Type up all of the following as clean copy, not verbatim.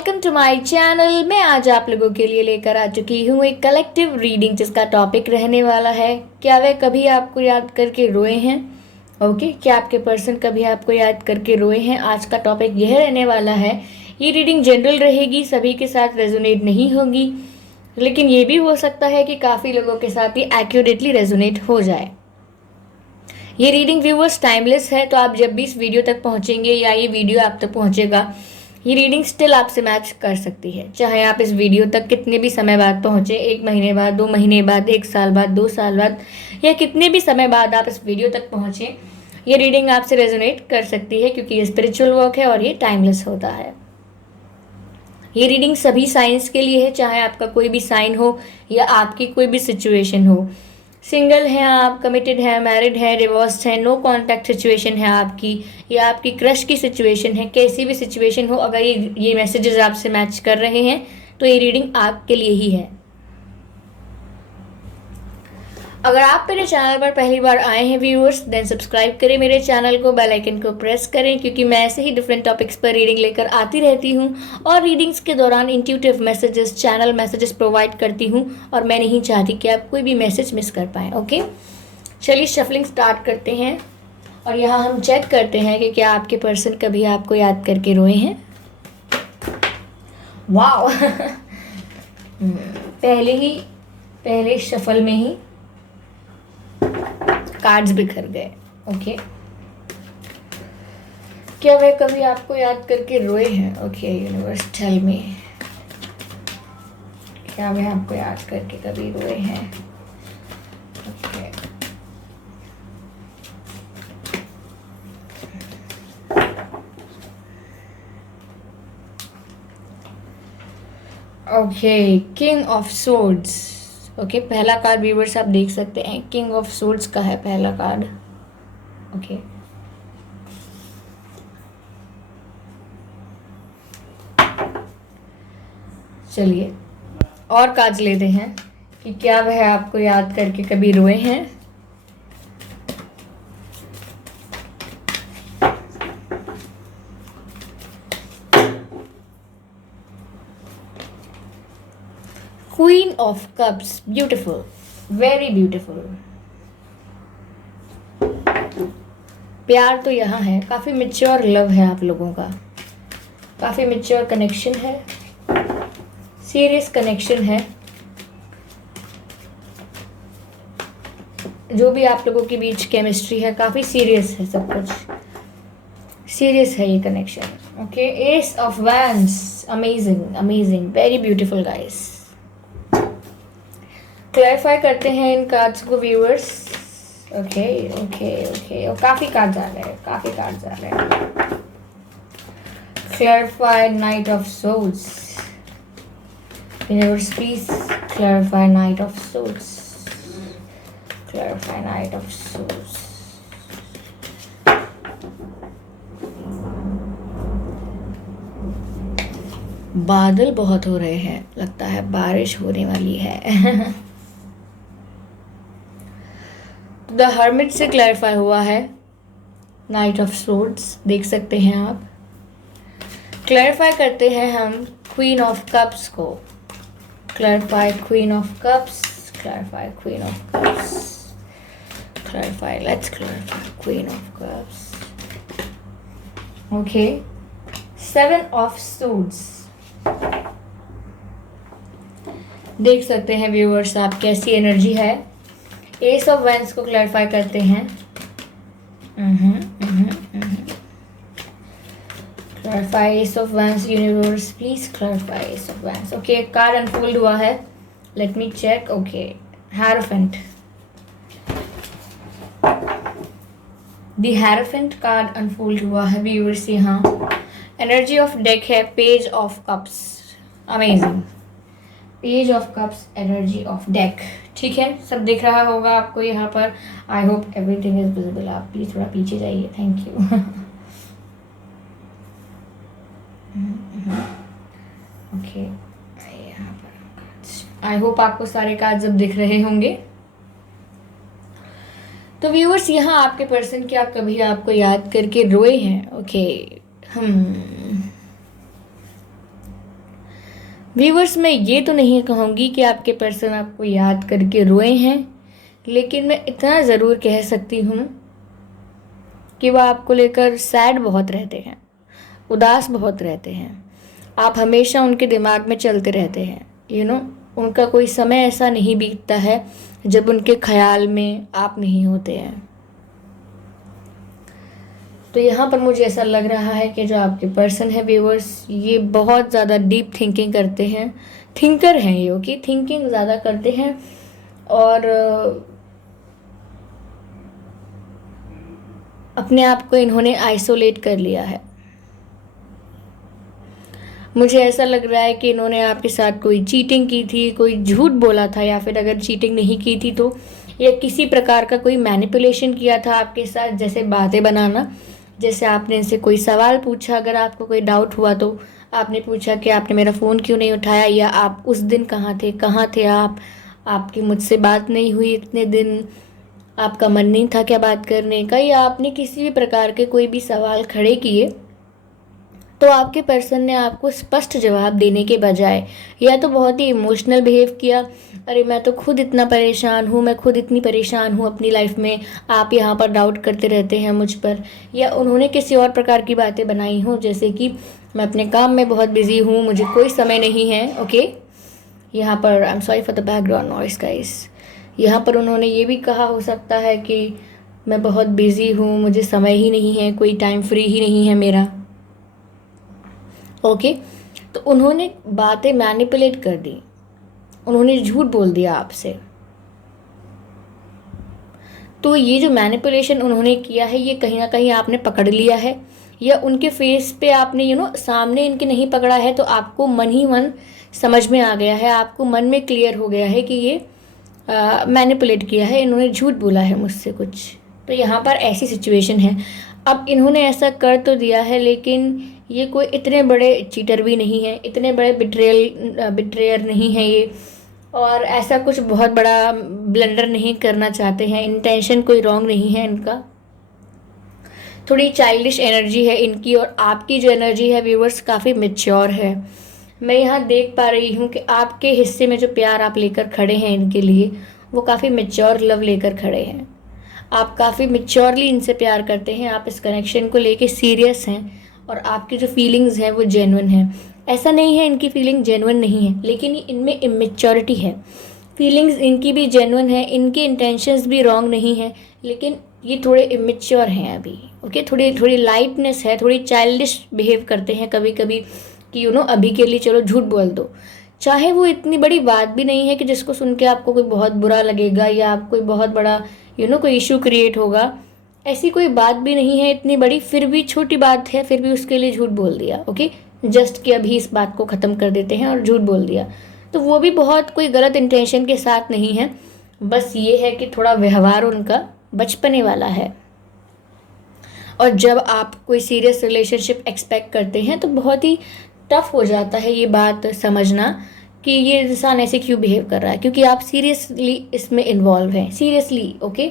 Welcome to my channel. मैं आज आप लोगों के लिए लेकर आ चुकी हूँ एक कलेक्टिव रीडिंग जिसका टॉपिक रहने वाला है क्या वे कभी आपको याद करके रोए हैं। ओके, क्या आपके पर्सन कभी आपको याद करके रोए हैं। आज का टॉपिक यह रहने वाला है। ये रीडिंग जनरल रहेगी, सभी के साथ रेजोनेट नहीं होगी, लेकिन ये भी हो सकता है कि काफ़ी लोगों के साथ ये एक्यूरेटली रेजोनेट हो जाए। ये रीडिंग व्यूवर्स टाइमलेस है, तो आप जब भी इस वीडियो तक पहुँचेंगे या ये वीडियो आप तक पहुँचेगा, ये रीडिंग स्टिल आपसे मैच कर सकती है। चाहे आप इस वीडियो तक कितने भी समय बाद पहुँचे, 1 महीने बाद, 2 महीने बाद, 1 साल बाद, 2 साल बाद, या कितने भी समय बाद आप इस वीडियो तक पहुँचे, ये रीडिंग आपसे रेजोनेट कर सकती है क्योंकि ये स्पिरिचुअल वर्क है और ये टाइमलेस होता है। ये रीडिंग सभी साइंस के लिए है, चाहे आपका कोई भी साइन हो या आपकी कोई भी सिचुएशन हो। सिंगल हैं आप, कमिटेड है, मैरिड है, डिवोर्स्ड है, नो कॉन्टैक्ट सिचुएशन है आपकी, या आपकी क्रश की सिचुएशन है, कैसी भी सिचुएशन हो, अगर ये मैसेजेस आपसे मैच कर रहे हैं तो ये रीडिंग आपके लिए ही है। अगर आप मेरे चैनल पर पहली बार आए हैं व्यूअर्स, देन सब्सक्राइब करें मेरे चैनल को, बेल आइकन को प्रेस करें, क्योंकि मैं ऐसे ही डिफरेंट टॉपिक्स पर रीडिंग लेकर आती रहती हूँ और रीडिंग्स के दौरान intuitive messages, channel messages provide करती हूँ और मैं नहीं चाहती कि आप कोई भी मैसेज मिस कर पाएँ। ओके, चलिए शफलिंग स्टार्ट करते हैं और यहाँ हम चेक करते हैं कि क्या आपके पर्सन कभी आपको याद करके रोए हैं। वाओ पहले शफल में ही कार्ड्स बिखर गए। ओके, क्या वे कभी आपको याद करके रोए हैं। ओके यूनिवर्स टेल मी, क्या वे आपको याद करके कभी रोए हैं। Okay king of swords. Okay, पहला कार्ड व्यूवर्स आप देख सकते हैं, किंग ऑफ सोर्ड्स का है पहला कार्ड। ओके, चलिए और कार्ड्स लेते हैं कि क्या वह आपको याद करके कभी रोए हैं। Queen of cups, beautiful, very beautiful. प्यार तो यहाँ है, काफ़ी मैच्योर लव है आप लोगों का, काफ़ी मैच्योर कनेक्शन है, सीरियस कनेक्शन है। जो भी आप लोगों के बीच केमिस्ट्री है, काफ़ी सीरियस है, सब कुछ सीरियस है ये connection. Okay, S of wands, amazing amazing, very beautiful guys. Clarify करते हैं इन कार्ड्स को व्यूअर्स। ओके ओके ओके, और काफ़ी कार्ड्स आ रहे हैं, काफ़ी कार्ड्स आ रहे हैं। Clarify knight of souls, universe please clarify knight of souls, clarify knight of souls. बादल बहुत हो रहे हैं, लगता है बारिश होने वाली है। द हर्मिट से क्लैरिफाई हुआ है नाइट ऑफ सोर्ड्स, देख सकते हैं आप। क्लैरिफाई करते हैं हम क्वीन ऑफ कप्स को। Clarify queen of cups, clarify queen of cups, clarify, let's clarify queen of cups. Okay, 7 of swords, देख सकते हैं व्यूअर्स आप कैसी एनर्जी है। एस ऑफ वैंड्स को क्लैरिफाई करते हैं। Clarify ace of wands, universe please clarify ace of wands. Okay, एक कार्ड अनफोल्ड हुआ है, let me check. Okay, hierophant, the hierophant card unfold हुआ है व्यूअर्स। यहाँ एनर्जी ऑफ डेक है, page of cups, amazing, page of cups, energy of deck. ठीक है, सब दिख रहा होगा आपको यहाँ पर। I hope everything is visible. आप प्लीज थोड़ा पीछे जाइए, थैंक यू। ओके, यहाँ पर आई होप आपको सारे कार्ड्स अब दिख रहे होंगे। तो व्यूअर्स, यहाँ आपके पर्सन क्या कभी आपको याद करके रोए हैं। ओके, व्यूवर्स, मैं ये तो नहीं कहूँगी कि आपके पर्सन आपको याद करके रोए हैं, लेकिन मैं इतना ज़रूर कह सकती हूँ कि वह आपको लेकर सैड बहुत रहते हैं, उदास बहुत रहते हैं। आप हमेशा उनके दिमाग में चलते रहते हैं। उनका कोई समय ऐसा नहीं बीतता है जब उनके ख्याल में आप नहीं होते हैं। तो यहाँ पर मुझे ऐसा लग रहा है कि जो आपके पर्सन है व्यूअर्स, ये बहुत ज़्यादा डीप थिंकिंग करते हैं, थिंकर हैं ये, ओके, थिंकिंग ज़्यादा करते हैं। और अपने आप को इन्होंने आइसोलेट कर लिया है। मुझे ऐसा लग रहा है कि इन्होंने आपके साथ कोई चीटिंग की थी, कोई झूठ बोला था, या फिर अगर चीटिंग नहीं की थी तो या किसी प्रकार का कोई मैनिपुलेशन किया था आपके साथ, जैसे बातें बनाना, जैसे आपने इनसे कोई सवाल पूछा, अगर आपको कोई डाउट हुआ तो आपने पूछा कि आपने मेरा फ़ोन क्यों नहीं उठाया, या आप उस दिन कहाँ थे आप, आपकी मुझसे बात नहीं हुई इतने दिन, आपका मन नहीं था क्या बात करने का, या आपने किसी भी प्रकार के कोई भी सवाल खड़े किए तो आपके पर्सन ने आपको स्पष्ट जवाब देने के बजाय या तो बहुत ही इमोशनल बिहेव किया, अरे मैं तो खुद इतना परेशान हूँ, मैं खुद इतनी परेशान हूँ अपनी लाइफ में, आप यहाँ पर डाउट करते रहते हैं मुझ पर, या उन्होंने किसी और प्रकार की बातें बनाई हों, जैसे कि मैं अपने काम में बहुत बिजी हूँ, मुझे कोई समय नहीं है। ओके, यहाँ पर I am sorry for the background noise guys. यहाँ पर उन्होंने ये भी कहा हो सकता है कि मैं बहुत बिजी हूँ, मुझे समय ही नहीं है, कोई टाइम फ्री ही नहीं है मेरा। ओके, तो उन्होंने बातें मैनिपुलेट कर दी, उन्होंने झूठ बोल दिया आपसे। तो ये जो मैनिपुलेशन उन्होंने किया है, ये कहीं ना कहीं आपने पकड़ लिया है, या उनके फेस पे आपने सामने इनके नहीं पकड़ा है, तो आपको मन ही मन समझ में आ गया है, आपको मन में क्लियर हो गया है कि ये मैनिपुलेट किया है, इन्होंने झूठ बोला है मुझसे कुछ। तो यहाँ पर ऐसी सिचुएशन है। अब इन्होंने ऐसा कर तो दिया है, लेकिन ये कोई इतने बड़े चीटर भी नहीं है, इतने बड़े बिट्रेयर नहीं है ये, और ऐसा कुछ बहुत बड़ा ब्लंडर नहीं करना चाहते हैं, इंटेंशन कोई रॉन्ग नहीं है इनका। थोड़ी चाइल्डिश एनर्जी है इनकी, और आपकी जो एनर्जी है व्यूअर्स काफ़ी मैच्योर है। मैं यहाँ देख पा रही हूँ कि आपके हिस्से में जो प्यार आप लेकर खड़े हैं इनके लिए, वो काफ़ी मैच्योर लव लेकर खड़े हैं। आप काफ़ी मैच्योरली इनसे प्यार करते हैं, आप इस कनेक्शन को लेके सीरियस हैं, और आपकी जो फीलिंग्स हैं वो जेन्युइन हैं। ऐसा नहीं है इनकी फीलिंग जेन्युइन नहीं है, लेकिन इनमें इमेच्योरिटी है। फीलिंग्स इनकी भी जेन्युइन है, इनके इंटेंशंस भी रॉन्ग नहीं है, लेकिन ये थोड़े इमेच्योर हैं अभी। ओके, थोड़ी लाइटनेस है, थोड़ी चाइल्डिश बिहेव करते हैं कभी कभी कि अभी के लिए चलो झूठ बोल दो, चाहे वो इतनी बड़ी बात भी नहीं है कि जिसको सुन के आपको कोई बहुत बुरा लगेगा या आप कोई बहुत बड़ा कोई इशू क्रिएट होगा, ऐसी कोई बात भी नहीं है इतनी बड़ी, फिर भी छोटी बात है, फिर भी उसके लिए झूठ बोल दिया। ओके, जस्ट कि अभी इस बात को ख़त्म कर देते हैं और झूठ बोल दिया, तो वो भी बहुत कोई गलत इंटेंशन के साथ नहीं है, बस ये है कि थोड़ा व्यवहार उनका बचपने वाला है। और जब आप कोई सीरियस रिलेशनशिप एक्सपेक्ट करते हैं तो बहुत ही टफ हो जाता है ये बात समझना कि ये इंसान ऐसे क्यों बिहेव कर रहा है, क्योंकि आप सीरियसली इसमें इन्वॉल्व हैं, सीरियसली। ओके,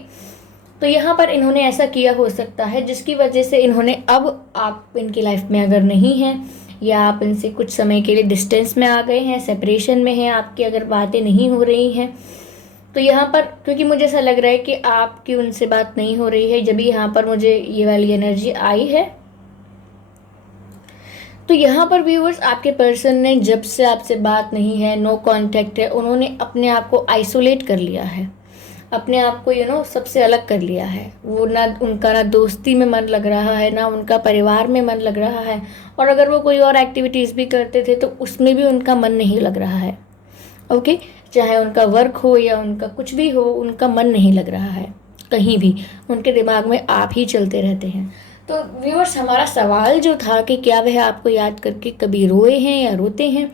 तो यहाँ पर इन्होंने ऐसा किया हो सकता है जिसकी वजह से इन्होंने, अब आप इनकी लाइफ में अगर नहीं हैं, या आप इनसे कुछ समय के लिए डिस्टेंस में आ गए हैं, सेपरेशन में हैं, आपकी अगर बातें नहीं हो रही हैं, तो यहाँ पर क्योंकि मुझे ऐसा लग रहा है कि आपकी उनसे बात नहीं हो रही है, जब यहाँ पर मुझे ये वाली एनर्जी आई है, तो यहाँ पर व्यूअर्स आपके पर्सन ने जब से आपसे बात नहीं है, नो कांटेक्ट है, उन्होंने अपने आप को आइसोलेट कर लिया है, अपने आप को सबसे अलग कर लिया है। वो ना दोस्ती में मन लग रहा है, ना उनका परिवार में मन लग रहा है, और अगर वो कोई और एक्टिविटीज़ भी करते थे तो उसमें भी उनका मन नहीं लग रहा है। ओके, चाहे उनका वर्क हो या उनका कुछ भी हो, उनका मन नहीं लग रहा है कहीं भी, उनके दिमाग में आप ही चलते रहते हैं। तो व्यूअर्स, हमारा सवाल जो था कि क्या वह आपको याद करके कभी रोए हैं या रोते हैं,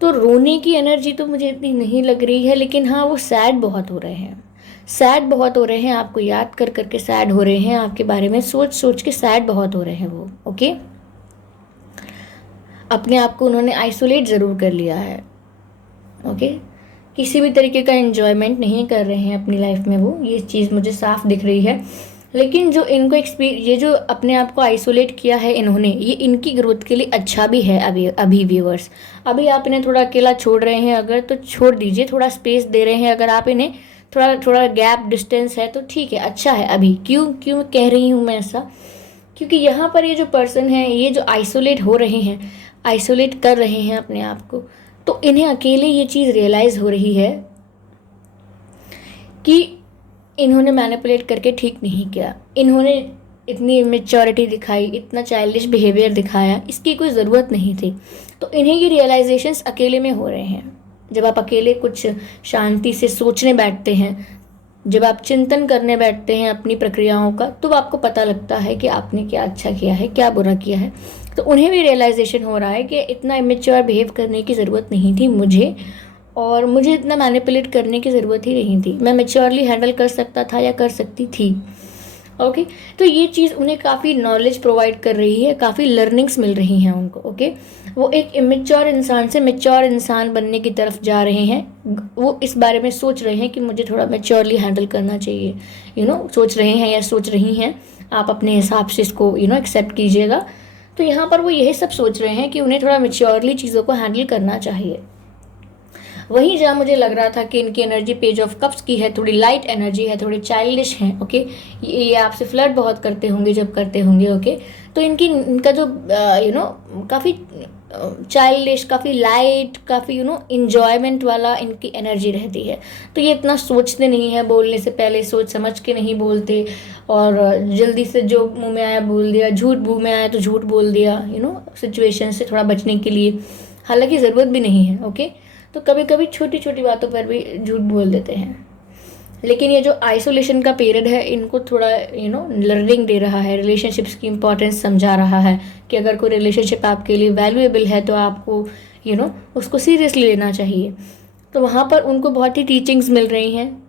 तो रोने की एनर्जी तो मुझे इतनी नहीं लग रही है, लेकिन हाँ, वो सैड बहुत हो रहे हैं, सैड बहुत हो रहे हैं, आपको याद कर करके सैड हो रहे हैं, आपके बारे में सोच सोच के सैड बहुत हो रहे हैं वो। ओके, अपने आप को उन्होंने आइसोलेट ज़रूर कर लिया है। ओके, किसी भी तरीके का एन्जॉयमेंट नहीं कर रहे हैं अपनी लाइफ में वो, ये चीज़ मुझे साफ दिख रही है। लेकिन जो इनको ये जो अपने आप को आइसोलेट किया है इन्होंने, ये इनकी ग्रोथ के लिए अच्छा भी है। अभी अभी व्यूअर्स, अभी आप इन्हें थोड़ा अकेला छोड़ रहे हैं अगर, तो छोड़ दीजिए, थोड़ा स्पेस दे रहे हैं अगर आप इन्हें, थोड़ा थोड़ा गैप डिस्टेंस है तो ठीक है, अच्छा है अभी। क्यों क्यों कह रही हूँ मैं ऐसा? क्योंकि यहाँ पर ये जो पर्सन है, ये जो आइसोलेट हो रहे हैं, आइसोलेट कर रहे हैं अपने आप को, तो इन्हें अकेले ये चीज़ रियलाइज़ हो रही है कि इन्होंने मैनिपुलेट करके ठीक नहीं किया, इन्होंने इतनी इमेच्योरिटी दिखाई, इतना चाइल्डिश बिहेवियर दिखाया, इसकी कोई ज़रूरत नहीं थी। तो इन्हें ये रियलाइजेशंस अकेले में हो रहे हैं। जब आप अकेले कुछ शांति से सोचने बैठते हैं, जब आप चिंतन करने बैठते हैं अपनी प्रक्रियाओं का, तो आपको पता लगता है कि आपने क्या अच्छा किया है, क्या बुरा किया है। तो उन्हें भी रियलाइजेशन हो रहा है कि इतना इमेच्योर बिहेव करने की ज़रूरत नहीं थी मुझे, और मुझे इतना मैनिपुलेट करने की ज़रूरत ही नहीं थी, मैं मेच्योरली हैंडल कर सकता था या कर सकती थी। ओके, तो ये चीज़ उन्हें काफ़ी नॉलेज प्रोवाइड कर रही है, काफ़ी लर्निंग्स मिल रही हैं उनको। ओके, वो एक इमेच्योर इंसान से मेच्योर इंसान बनने की तरफ जा रहे हैं। वो इस बारे में सोच रहे हैं कि मुझे थोड़ा मेच्योरली हैंडल करना चाहिए, सोच रहे हैं या सोच रही हैं, आप अपने हिसाब से इसको एक्सेप्ट कीजिएगा। तो यहाँ पर वो यही सब सोच रहे हैं कि उन्हें थोड़ा मेच्योरली चीज़ों को हैंडल करना चाहिए। वहीं जहाँ मुझे लग रहा था कि इनकी एनर्जी पेज ऑफ कप्स की है, थोड़ी लाइट एनर्जी है, थोड़ी चाइल्डिश है। ओके, ये आपसे फ्लर्ट बहुत करते होंगे जब करते होंगे। ओके, तो इनका जो काफ़ी चाइल्डिश, काफ़ी लाइट, काफ़ी इंजॉयमेंट वाला इनकी एनर्जी रहती है। तो ये इतना सोचते नहीं है, बोलने से पहले सोच समझ के नहीं बोलते, और जल्दी से जो मुंह में आया बोल दिया, झूठ मुंह में आया तो झूठ बोल दिया, सिचुएशन से थोड़ा बचने के लिए, हालांकि ज़रूरत भी नहीं है। ओके, तो कभी कभी छोटी छोटी बातों पर भी झूठ बोल देते हैं। लेकिन ये जो आइसोलेशन का पीरियड है, इनको थोड़ा लर्निंग दे रहा है, रिलेशनशिप्स की इंपॉर्टेंस समझा रहा है कि अगर कोई रिलेशनशिप आपके लिए वैल्यूएबल है तो आपको उसको सीरियसली लेना चाहिए। तो वहाँ पर उनको बहुत ही टीचिंग्स मिल रही हैं,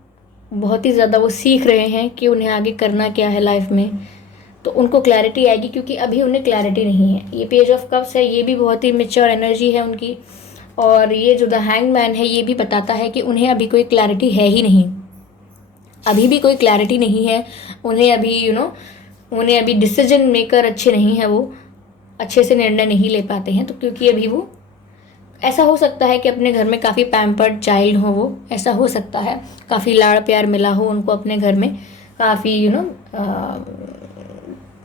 बहुत ही ज़्यादा वो सीख रहे हैं कि उन्हें आगे करना क्या है लाइफ में। तो उनको क्लैरिटी आएगी, क्योंकि अभी उन्हें क्लैरिटी नहीं है। ये पेज ऑफ कप्स है, ये भी बहुत ही मेच्योर एनर्जी है उनकी, और ये जो द हैंगमैन है, ये भी बताता है कि उन्हें अभी कोई क्लैरिटी है ही नहीं, अभी भी कोई क्लैरिटी नहीं है उन्हें अभी। उन्हें अभी डिसीजन मेकर अच्छे नहीं है, वो अच्छे से निर्णय नहीं ले पाते हैं। तो क्योंकि अभी वो, ऐसा हो सकता है कि अपने घर में काफ़ी पैम्पर्ड चाइल्ड हो, वो ऐसा हो सकता है, काफ़ी लाड़ प्यार मिला हो उनको अपने घर में, काफ़ी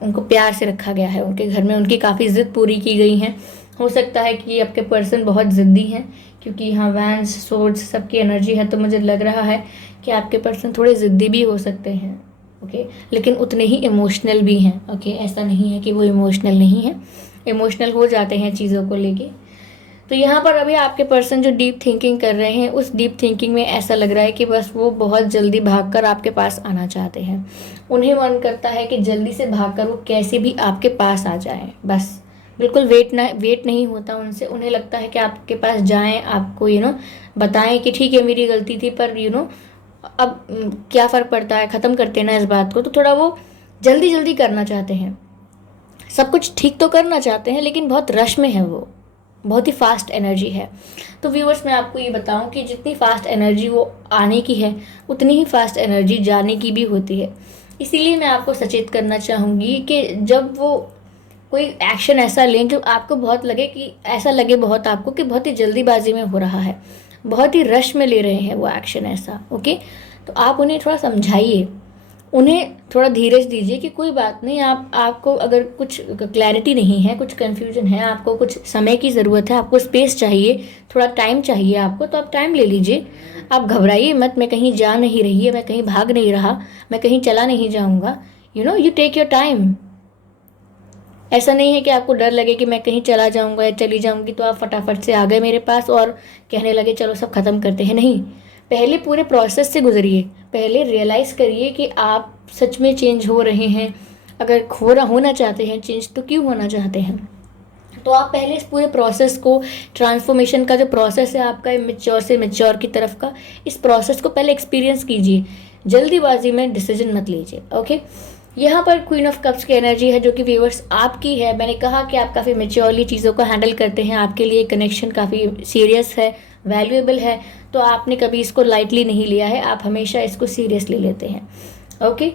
उनको प्यार से रखा गया है, उनके घर में उनकी काफ़ी ज़िद पूरी की गई हैं। हो सकता है कि आपके पर्सन बहुत ज़िद्दी हैं, क्योंकि यहाँ वैंस सोर्ड्स सबकी एनर्जी है, तो मुझे लग रहा है कि आपके पर्सन थोड़े ज़िद्दी भी हो सकते हैं। ओके, लेकिन उतने ही इमोशनल भी हैं। ओके, ऐसा नहीं है कि वो इमोशनल नहीं है, इमोशनल हो जाते हैं चीज़ों को लेके। तो यहाँ पर अभी आपके पर्सन जो डीप थिंकिंग कर रहे हैं, उस डीप थिंकिंग में ऐसा लग रहा है कि बस वो बहुत जल्दी भागकर आपके पास आना चाहते हैं। उन्हें मन करता है कि जल्दी से भागकर वो कैसे भी आपके पास आ जाए, बस बिल्कुल वेट नहीं होता उनसे। उन्हें लगता है कि आपके पास जाएं, आपको बताएं कि ठीक है मेरी गलती थी, पर अब क्या फ़र्क पड़ता है, ख़त्म करते हैं ना इस बात को। तो थोड़ा वो जल्दी जल्दी करना चाहते हैं, सब कुछ ठीक तो करना चाहते हैं, लेकिन बहुत रश में है वो, बहुत ही फास्ट एनर्जी है। तो व्यूअर्स, मैं आपको ये बताऊं कि जितनी फास्ट एनर्जी वो आने की है, उतनी ही फास्ट एनर्जी जाने की भी होती है। इसीलिए मैं आपको सचेत करना चाहूँगी कि जब वो कोई एक्शन ऐसा लें जो आपको बहुत लगे कि ऐसा लगे बहुत आपको कि बहुत ही जल्दीबाजी में हो रहा है, बहुत ही रश में ले रहे हैं वो एक्शन ऐसा। ओके, तो आप उन्हें थोड़ा समझाइए, उन्हें थोड़ा धीरज दीजिए कि कोई बात नहीं, आपको अगर कुछ क्लैरिटी नहीं है, कुछ कन्फ्यूजन है, आपको कुछ समय की ज़रूरत है, आपको स्पेस चाहिए, थोड़ा टाइम चाहिए आपको, तो आप टाइम ले लीजिए। आप घबराइए मत, मैं कहीं जा नहीं रही है, मैं कहीं भाग नहीं रहा, मैं कहीं चला नहीं जाऊँगा। You take your time. ऐसा नहीं है कि आपको डर लगे कि मैं कहीं चला जाऊँगा या चली जाऊँगी तो आप फटाफट से आ गए मेरे पास और कहने लगे चलो सब ख़त्म करते हैं। नहीं, पहले पूरे प्रोसेस से गुजरिए, पहले रियलाइज़ करिए कि आप सच में चेंज हो रहे हैं। अगर होना चाहते हैं चेंज, तो क्यों होना चाहते हैं? तो आप पहले इस पूरे प्रोसेस को, ट्रांसफॉर्मेशन का जो प्रोसेस है आपका मेच्योर से मेच्योर की तरफ का, इस प्रोसेस को पहले एक्सपीरियंस कीजिए, जल्दीबाजी में डिसीजन मत लीजिए। ओके, यहाँ पर क्वीन ऑफ कप्स की एनर्जी है जो कि व्यूअर्स आपकी है। मैंने कहा कि आप काफ़ी मेच्योरली चीज़ों को हैंडल करते हैं, आपके लिए कनेक्शन काफ़ी सीरियस है, वैल्यूएबल है, तो आपने कभी इसको लाइटली नहीं लिया है, आप हमेशा इसको सीरियसली लेते हैं। ओके,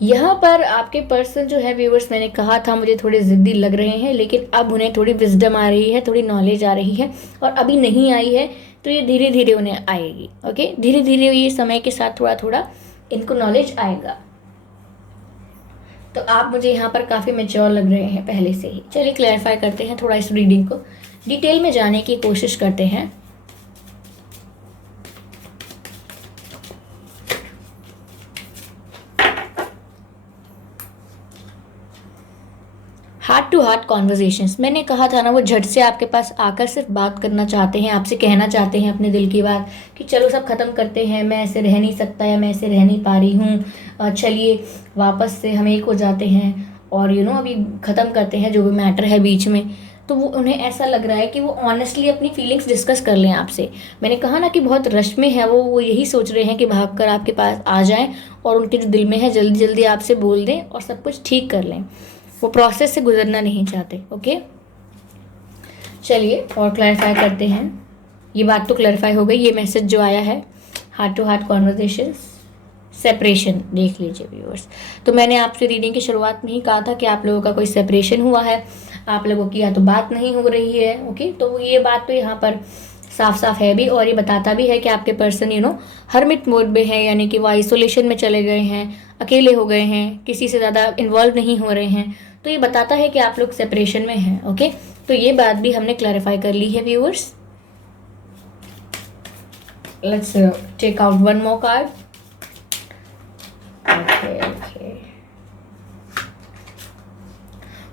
यहाँ पर आपके पर्सन जो है व्यूअर्स, मैंने कहा था मुझे थोड़े ज़िद्दी लग रहे हैं, लेकिन अब उन्हें थोड़ी विजडम आ रही है, थोड़ी नॉलेज आ रही है, और अभी नहीं आई है तो ये धीरे धीरे उन्हें आएगी। ओके, धीरे धीरे ये समय के साथ थोड़ा थोड़ा इनको नॉलेज आएगा। तो आप मुझे यहाँ पर काफ़ी मैच्योर लग रहे हैं पहले से ही। चलिए क्लैरिफाई करते हैं थोड़ा, इस रीडिंग को डिटेल में जाने की कोशिश करते हैं। हार्ट टू हार्ट कॉन्वर्जेशंस, मैंने कहा था ना वो झट से आपके पास आकर सिर्फ बात करना चाहते हैं, आपसे कहना चाहते हैं अपने दिल की बात कि चलो सब ख़त्म करते हैं, मैं ऐसे रह नहीं सकता या मैं ऐसे रह नहीं पा रही हूँ, चलिए वापस से हम एक हो जाते हैं और अभी ख़त्म करते हैं जो भी मैटर है बीच में। तो वो उन्हें ऐसा लग रहा है कि वो ऑनेस्टली अपनी फीलिंग्स डिस्कस कर लें आपसे। मैंने कहा ना कि बहुत रश में है वो यही सोच रहे हैं कि भाग कर आपके पास आ जाएं और उनके जो दिल में है जल्दी जल्दी आपसे बोल दें और सब कुछ ठीक कर लें। वो प्रोसेस से गुजरना नहीं चाहते। ओके, चलिए और क्लैरिफाई करते हैं। ये बात तो क्लैरिफाई हो गई। ये मैसेज जो आया है heart to heart conversations, separation, देख लीजिए व्यूअर्स। तो मैंने आपसे रीडिंग की शुरुआत में ही कहा था कि आप लोगों का कोई सेपरेशन हुआ है, आप लोगों की या तो बात नहीं हो रही है। ओके, तो ये बात तो यहाँ पर साफ साफ है भी, और ये बताता भी है कि आपके पर्सन हरमिट मोड में है, यानी कि वो आइसोलेशन में चले गए हैं, अकेले हो गए हैं, किसी से ज़्यादा इन्वॉल्व नहीं हो रहे हैं। तो ये बताता है कि आप लोग सेपरेशन में हैं। ओके, तो ये बात भी हमने क्लैरिफाई कर ली है viewers. Let's take out one more card. Okay,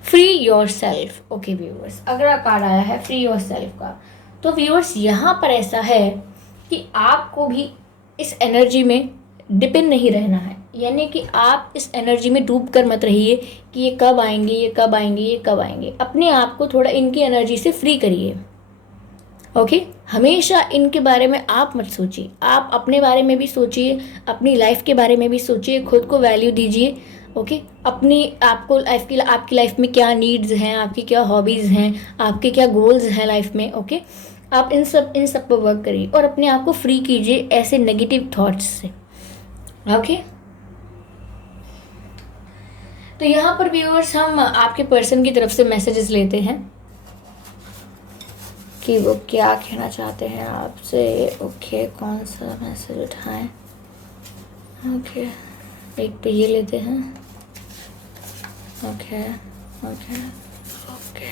free yourself. Okay viewers, अगला कार्ड आया है फ्री योर सेल्फ का। तो व्यूअर्स यहाँ पर ऐसा है कि आपको भी इस एनर्जी में डिपेंड नहीं रहना है, यानी कि आप इस एनर्जी में डूब कर मत रहिए कि ये कब आएंगे, ये कब आएंगे, ये कब आएंगे। अपने आप को थोड़ा इनकी एनर्जी से फ्री करिए। ओके, हमेशा इनके बारे में आप मत सोचिए, आप अपने बारे में भी सोचिए, अपनी लाइफ के बारे में भी सोचिए, खुद को वैल्यू दीजिए। ओके, अपनी आपको आपकी लाइफ में क्या नीड्स हैं, आपकी क्या हॉबीज़ हैं, आपके क्या गोल्स हैं लाइफ में। ओके, आप इन सब पर वर्क करिए और अपने आप को फ्री कीजिए ऐसे नेगेटिव थॉट्स से। ओके, तो यहाँ पर व्यूअर्स हम आपके पर्सन की तरफ से मैसेजेस लेते हैं कि वो क्या कहना चाहते हैं आपसे। ओके, कौन सा मैसेज उठाएं। ओके, एक पे ये लेते हैं। Okay okay okay,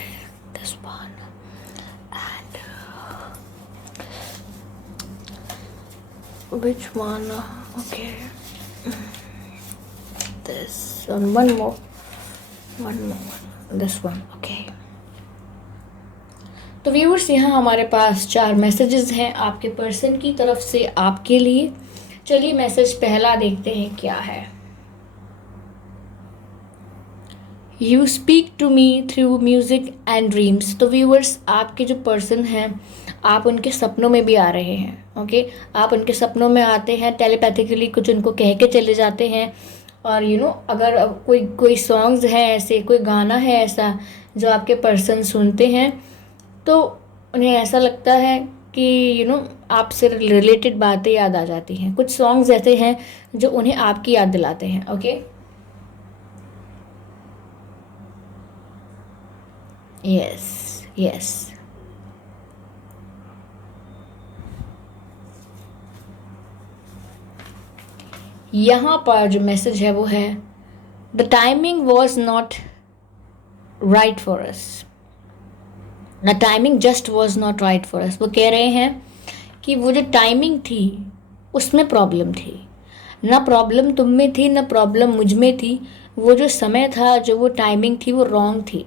this one and which one? Okay, this one more, this one. Okay, तो व्यूअर्स यहाँ हमारे पास 4 मैसेजेस हैं आपके पर्सन की तरफ से आपके लिए। चलिए मैसेज पहला देखते हैं क्या है। You speak to me through music and dreams. तो व्यूअर्स आपके जो पर्सन हैं आप उनके सपनों में भी आ रहे हैं। ओके, आप उनके सपनों में आते हैं, टेलीपैथिकली कुछ उनको कह के चले जाते हैं। और अगर कोई सॉन्ग्स हैं ऐसे, कोई गाना है ऐसा जो आपके पर्सन सुनते हैं तो उन्हें ऐसा लगता है कि आपसे रिलेटेड बातें याद आ जाती हैं। कुछ सॉन्ग्स ऐसे हैं जो उन्हें आपकी याद दिलाते हैं। ओके, यस यस, यहाँ पर जो मैसेज है वो है the timing was not right for us. The timing just was not right for us. वो कह रहे हैं कि वो जो टाइमिंग थी उसमें प्रॉब्लम थी, ना प्रॉब्लम तुम में थी ना प्रॉब्लम मुझ में थी। वो जो समय था, जो वो टाइमिंग थी वो रॉन्ग थी,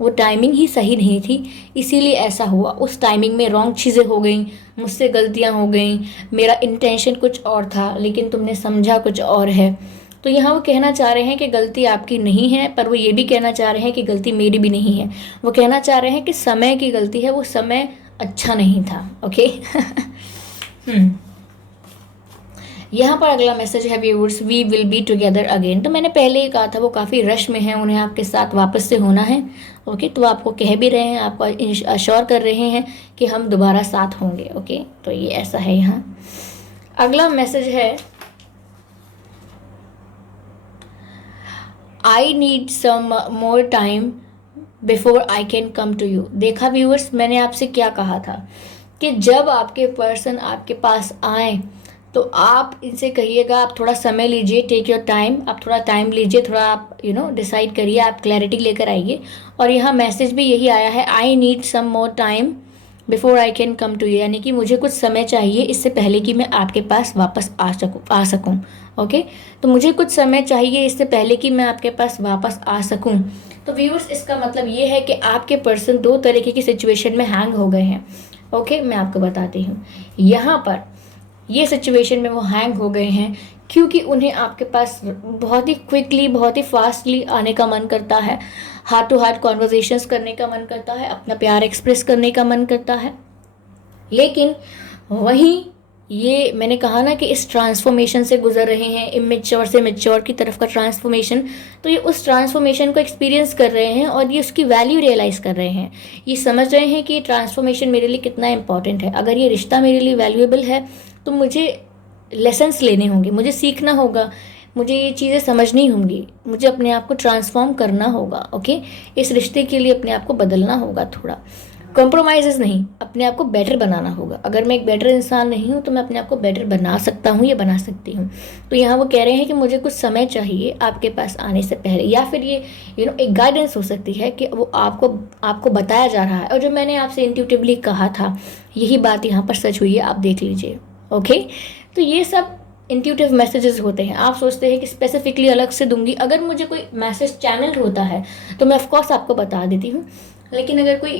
वो टाइमिंग ही सही नहीं थी, इसीलिए ऐसा हुआ। उस टाइमिंग में रॉन्ग चीज़ें हो गई, मुझसे गलतियाँ हो गई, मेरा इंटेंशन कुछ और था लेकिन तुमने समझा कुछ और है। तो यहाँ वो कहना चाह रहे हैं कि गलती आपकी नहीं है, पर वो ये भी कहना चाह रहे हैं कि गलती मेरी भी नहीं है। वो कहना चाह रहे हैं कि समय की गलती है, वो समय अच्छा नहीं था। ओके यहाँ पर अगला मैसेज है viewers, we will be together again. तो मैंने पहले ही कहा था वो काफ़ी रश में है, उन्हें आपके साथ वापस से होना है। ओके, तो आपको कह भी रहे हैं, आपको अश्योर कर रहे हैं कि हम दोबारा साथ होंगे। ओके, तो ये ऐसा है। यहाँ अगला मैसेज है I need some more time before I can come to you. देखा व्यूअर्स, मैंने आपसे क्या कहा था कि जब आपके पर्सन आपके पास आए तो आप इनसे कहिएगा आप थोड़ा समय लीजिए, टेक योर टाइम, आप थोड़ा टाइम लीजिए, थोड़ा आप डिसाइड करिए, आप क्लैरिटी लेकर आइए। और यहाँ मैसेज भी यही आया है, I need some more time before I can come to you, यानी कि मुझे कुछ समय चाहिए इससे पहले कि मैं आपके पास वापस आ सकूँ। ओके, तो मुझे कुछ समय चाहिए इससे पहले कि मैं आपके पास वापस आ सकूँ। तो व्यूअर्स, इसका मतलब ये है कि आपके पर्सन दो तरीके की सिचुएशन में हैंग हो गए हैं। ओके, मैं आपको बताती हूँ। यहाँ पर ये सिचुएशन में वो हैंग हो गए हैं क्योंकि उन्हें आपके पास बहुत ही क्विकली, बहुत ही फास्टली आने का मन करता है, हार्ट टू हार्ट कॉन्वर्जेशंस करने का मन करता है, अपना प्यार एक्सप्रेस करने का मन करता है। लेकिन वहीं ये मैंने कहा ना कि इस ट्रांसफॉर्मेशन से गुजर रहे हैं, इमेच्योर से मेच्योर की तरफ का ट्रांसफॉर्मेशन। तो ये उस ट्रांसफॉर्मेशन को एक्सपीरियंस कर रहे हैं और ये उसकी वैल्यू रियलाइज़ कर रहे हैं। ये समझ रहे हैं कि ये ट्रांसफॉर्मेशन मेरे लिए कितना इंपॉर्टेंट है। अगर ये रिश्ता मेरे लिए वैल्यूएबल है तो मुझे लेसन्स लेने होंगे, मुझे सीखना होगा, मुझे ये चीज़ें समझनी होंगी, मुझे अपने आप को ट्रांसफॉर्म करना होगा। ओके, इस रिश्ते के लिए अपने आप को बदलना होगा, थोड़ा कॉम्प्रोमाइज़ नहीं, अपने आप को बेटर बनाना होगा। अगर मैं एक बेटर इंसान नहीं हूँ तो मैं अपने आप को बेटर बना सकता हूँ या बना सकती हूँ। तो यहाँ वो कह रहे हैं कि मुझे कुछ समय चाहिए आपके पास आने से पहले, या फिर ये एक गाइडेंस हो सकती है कि वो आपको बताया जा रहा है। और जो मैंने आपसे इंट्यूटिवली कहा था यही बात यहाँ पर सच हुई है, आप देख लीजिए। ओके, तो ये सब इंट्यूटिव मैसेजेस होते हैं। आप सोचते हैं कि स्पेसिफिकली अलग से दूंगी, अगर मुझे कोई मैसेज चैनल होता है तो मैं ऑफकोर्स आपको बता देती हूँ। लेकिन अगर कोई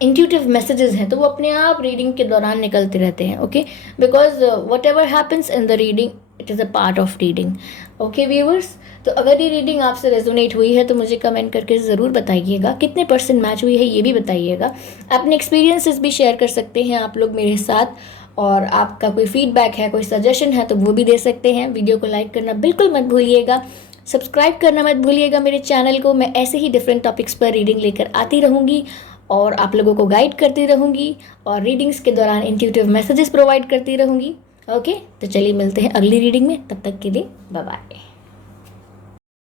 इंट्यूटिव मैसेजेस हैं तो वो अपने आप रीडिंग के दौरान निकलते रहते हैं। Okay, because what ever happens in the reading it is a part of reading. Okay viewers, तो अगर ये रीडिंग आपसे रेजोनेट हुई है तो मुझे कमेंट करके ज़रूर बताइएगा, कितने % मैच हुई है ये भी बताइएगा। अपने एक्सपीरियंसेस भी शेयर कर सकते हैं आप लोग मेरे साथ, और आपका कोई फीडबैक है, कोई सजेशन है तो वो भी दे सकते हैं। वीडियो को लाइक करना बिल्कुल मत भूलिएगा, सब्सक्राइब करना मत भूलिएगा मेरे चैनल को। मैं ऐसे ही डिफरेंट टॉपिक्स पर रीडिंग लेकर आती रहूँगी और आप लोगों को गाइड करती रहूँगी और रीडिंग्स के दौरान इंट्यूटिव मैसेजेस प्रोवाइड करती रहूँगी। ओके, तो चलिए मिलते हैं अगली रीडिंग में, तब तक के लिए बाय बाय।